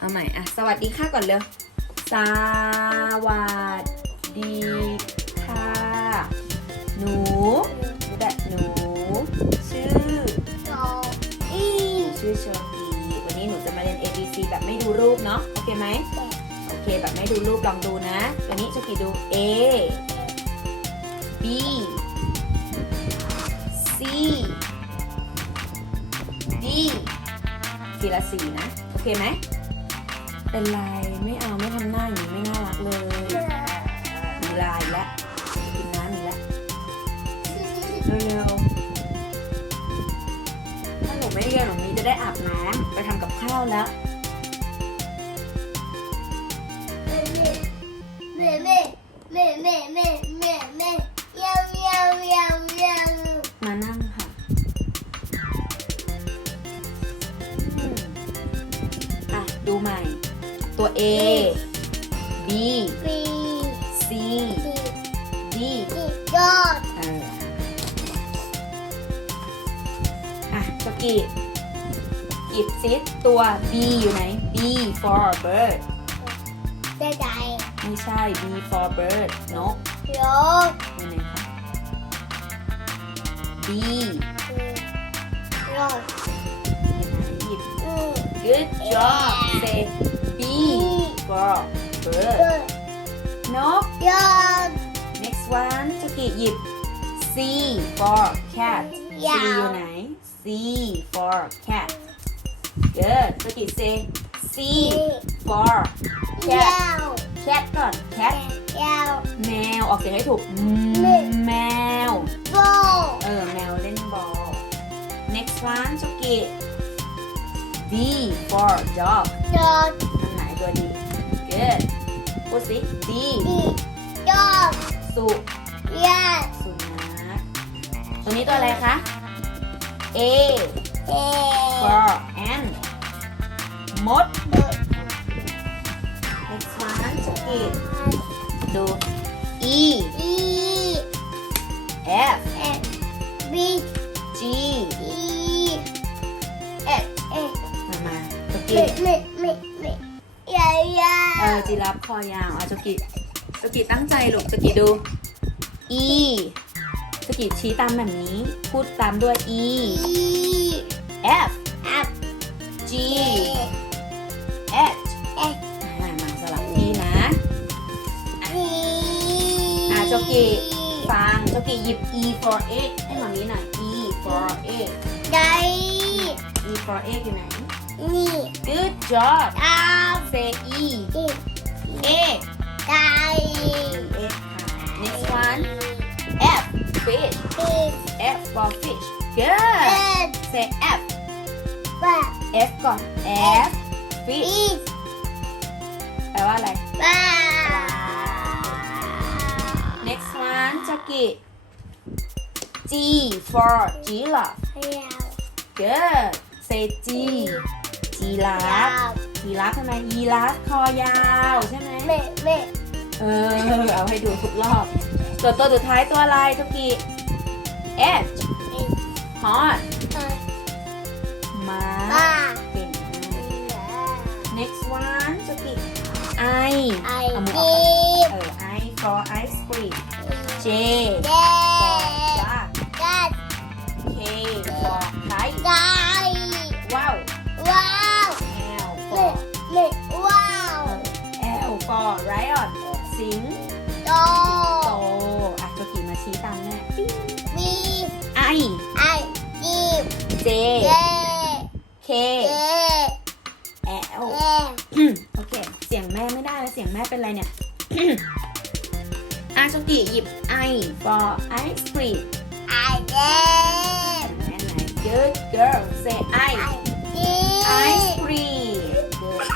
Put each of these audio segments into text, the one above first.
เอาใหม่อะสวัสดีค่ะก่อนเร็วสวัสดีค่ะหนูและหนูชื่อโตอีชื่อโชกีวันนี้หนูจะมาเรียน A B C แบบไม่ดูรูปเนาะโอเคไหมโอเคแบบไม่ดูรูปลองดูนะตัวนี้โชกีดู A B C D ทีละสีนะ โอเคไหม เป็นไรไม่เอาไม่ทำหน้าอย่างนี้ไม่น่ารักเลยมีลายแล้วกินน้ำอีกแล้วเร็วๆถ้าหนูไม่เรียนหนูนี้จะได้อาบน้ำไปทำกับข้าวแล้วแม่แม่แ A B ปี C สี่ D สี่ยอดเอออะสกีหยิบซิตัว B อยู่ไหน B for bird ใจใจไม่ใช่ B for bird นกยอดอยู่ไหนคะ B ยอดอยู่ไหนหยิบอืม good job say B for bird นก ยอด next one สกีหยิบ C for cat C ยาว อยู่ไหน C for cat good สกี say C for ยา cat ว cat ก่อน cat ยาว แมวออกเสียงให้ถูกแมว แมว โบเออ แมวเล่นบอล next one สกี D for dog ยอดอันไหนตัวดี good พูดสิ D ดียอดสุยาสุนัขตัวนี้ตัวอะไรคะ A เอ for ant มด next one สกีดู E อี จีรับคอยาวอะสกีสกีตั้งใจลูกสกีดู E สกีชี้ตามแบบนี้ พูดตามด้วย E อี F อัพ G เอ H เออ่ามาสลับที่นะอีอะโจกิฟังโจกิหยิบ E for egg ให้หมามีหน่อย E for egg ได E for egg อยู่ไหนนี่ Good job ตาม say E อี egg ได egg ค่ะ next one F fish อี F for fish เอ good say F บ้า F ก่อน F อี fish แปลว่าอะไรบ้า next one โจกิ G for giraffe ยาว good say G จีรา ยาฟวยีราฟทำไมยีราฟคอยาวใช่ไหมเมเมเออเอาให้ดูทุกรอบตัวตัวสุดท้ายตัวอะไรทุกกี H อี hot เออม้าบ้าเก่งมาก next one ทุกกี I ไอเอามืออจีอกก่อนเออ I for ice cream J เจ for duck กัด K for kite สิงโตโตอะโจกิมาชี้ตามแม่ปิ๊งมี I ไอจี J เจ K เจ L เอโอเค เสียงแม่ไม่ได้แล้วเสียงแม่เป็นไรเนี่ยอาโจกิหยิบ I for ice cream ไอเจแม่ไหน good girl say I ไอจี ice cream good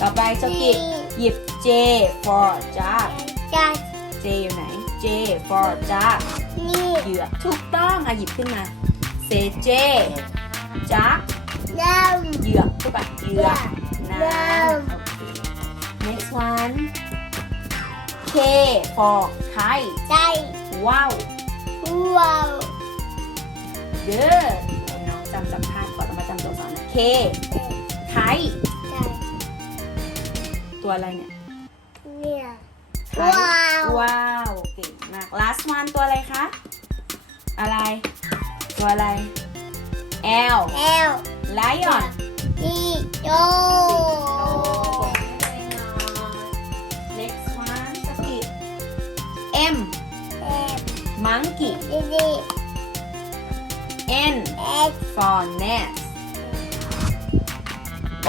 ต่อไปโจกิหยิบ J for jar กัด J อยู่ไหน J for jar นี่เหยือกถูกต้องอะหยิบขึ้นมา say J jar น้เหยือกถูกปะเหยือกน้ำน้ำโอเค next one K for kite ำใจว้าวว้าว good น้องจำสัมภาษณ์ก่อนแล้วมาจำตัวสอนนะ K kite ใจตัวอะไรเนี่ย เนี่ยไทว้าว ว้าว เก่งมาก last one ตัวอะไรคะ อะไร ตัวอะไร L แอล lion อีโยโอ้ next one สกิ M เอฟ monkey ดีดี N เอฟ for nest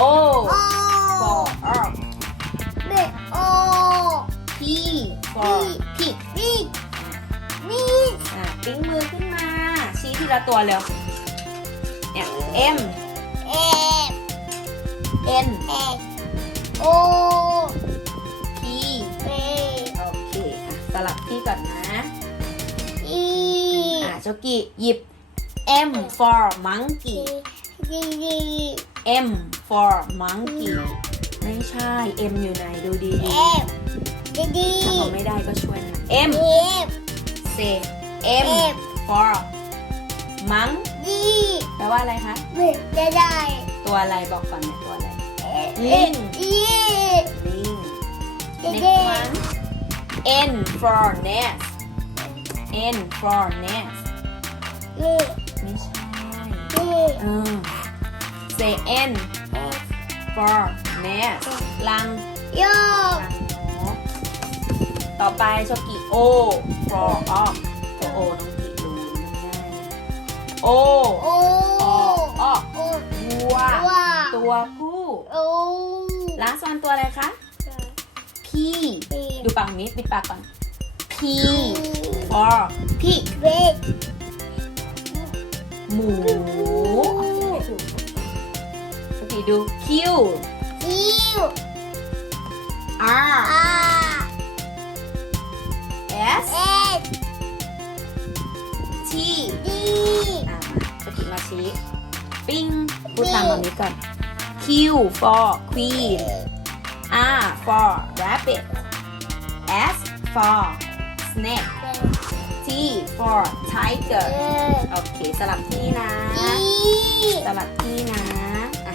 O โอ for earth for pig มีมีอะปิ้งมือขึ้นมา ชี้ทีละตัวเร็ว เนี่ย M เอฟ N เอฟโอ P เบโอเคอะสลับที่ก่อนนะ อีอะโจกิหยิบ M for monkey ดีดี M for monkey ไม่ใช่ M อยู่ไหนดูดีเอๆฟดีดีถ้า เขาไม่ได้ก็ช่วยนะ M เอฟ say M M for monk ดีแปลว่าอะไรคะ เบจะได้ตัวอะไรบอกก่อนเนี่ยตัวอะไร ลิลิงอี Ling ดี next ดี one N for nest N for nest นี่ไม่ใช่นี่ เออ say N for nest ลัง โยลังนก ต่อไปโชกิ O for ox ตัว O น้องกิรู้มันง่ายนะ O โอออกออกโอวัวว่าตัวผู้โอ้ล้างซอนตัวอะไรคะ P ดูปากมิดปิดปากก่อน P for pig เบกหมูสติดู Q คิว R อา S เอส T ดีอะสติมาชี้ปิ้งพูดตามมามิดก่อน Q for queen R for rabbit S for snake T for tiger โอเค สลับที่นะดีสลับที่นะอะ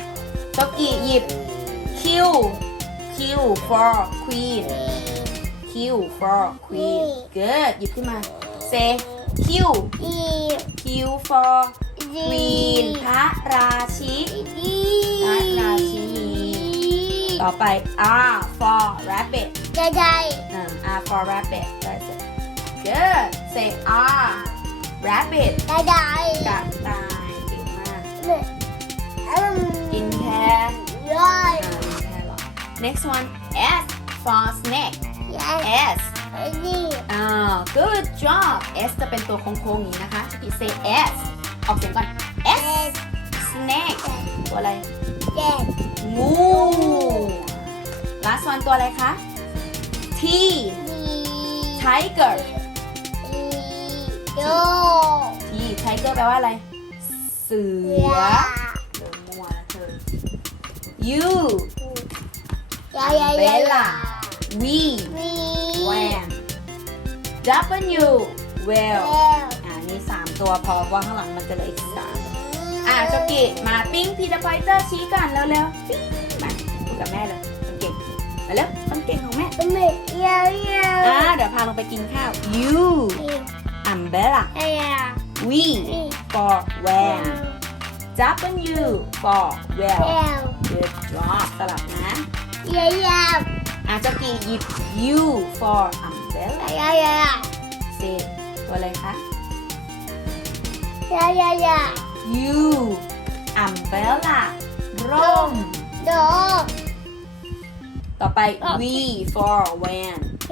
โตกิหยิบ Q Q for queen Q for queen good หยิบขึ้นมา say Q ดี Q for ดี queen พระราชิดีพระราชินีต่อไป R for rabbit จะได้อ่า R for rabbit that's it good say R rabbit จะได้กระต่ายเก่งมากอืมกินแค่ย่อยอ่ากินแค่หรอ next one S for snake ย่อย S ดีอ่า good job S จะเป็นตัวโค้งๆอย่างนี้นะคะชิคกี้ say S ออกเสียงก่อน S snake ตัวอะไรเจ็ดงู last one ตัวอะไรคะ T ดี tiger ดีโย T tiger แปลว่าอะไร เสืเสืออเดินมัวนะเธอ U ยายายายา V วี van W well อ่านี่สามตัวพอเพราะว่าข้างหลังมันจะเหลืออีกสามอะโจกิมาปิ้งพีเตอร์ไฟเตอร์ชี้กันเร็วๆปิ้งมาพูดกับแม่เลยคนเก่งมาเร็วคนเก่งของแม่เม็ดยาวยาอ่าเดี๋ยวพาลงไปกินข้าว U umbrella ยายา V for van W for well แก้ว good job สลับนะยายา อะโจกิหยิบ U for umbrella ยายาเซตัวอะไรคะ ยายายา U umbrella ร่ม โดต่อไป V for van เค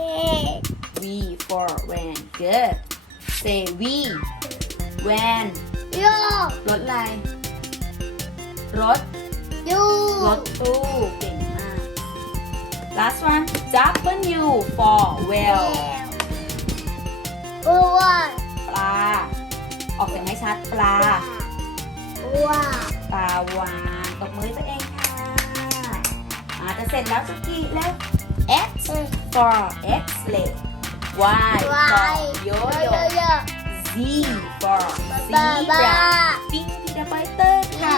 V for van good say V van โยรถอะไรรถ ยูรถตู้เก่งมาก last one W for well อ้วนปลา ออกเสียงให้ชัดปลาอ้วนปลาวานตบมือตัวเองค่ะอ่าจะเสร็จแล้วสุกี้แล้ว X for X-ray Y วา for ยโย yo-yo โย Z for บ้าบ้า zebra ปิ้งพีดาไบเตอร์ค่ะ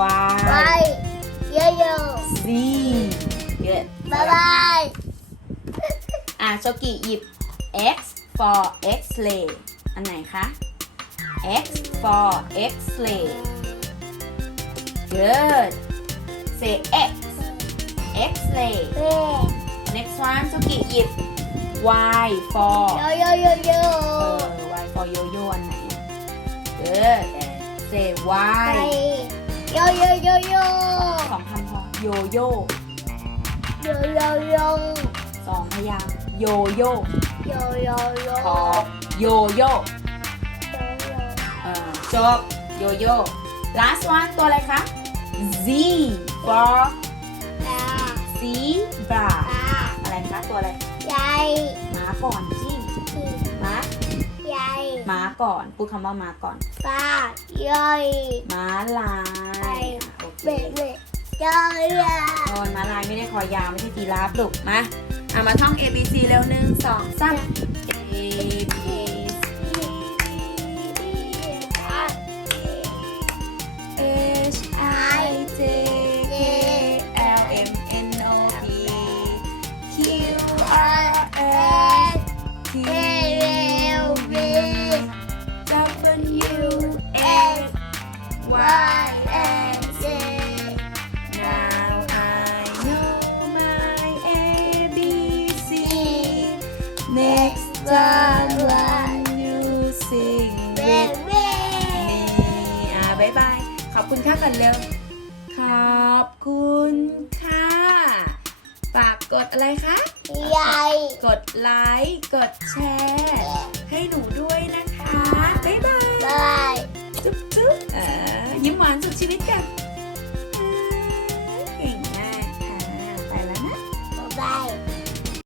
X Bye. Yo yo. Z good Bye bye. อะโชกิหยิบ X for X-ray อันไหนคะ X for X-ray good say X X-ray Yeah. next one โชกิหยิบ Y for Yo yo yo เอ yo. อ Y for yo-yo อันไหนอะ good say Y Bye. Yo yo yo yo. สองคำพอ yo-yo Yo yo yo. สองพยางค์ yo-yo Yo yo yo. พอ yo-yo Yo yo. เออจบ yo-yo last one ตัวอะไรคะ Z for Da. zebra Da. อะไรคะตัวอะไร Yay. ม้าก่อนจี้ม้า Yay. ม้าก่อน พูดคำว่าม้าก่อน Ba. Yay. ม้าลาย อะเค Bệ bệ. Yo yo. โดนมาลายไม่ได้คอยาวไม่ใช่จีราฟดุมาเอะมาท่อง A B C เร็วหนึ่งสองสาม A B H I J K L M N O P Q R S T U V W X Y ขอบคุณค่ะกันเร็ว ขอบคุณค่ะ ฝากกดอะไรคะ Yay. กดไลค์ กดแชร์ ให้หนูด้วยนะคะ บ๊ายบาย Bye. จุ๊บจุ๊บเออยิ้มหวานสุดชีวิตกันอ่าเก่งมากค่ะ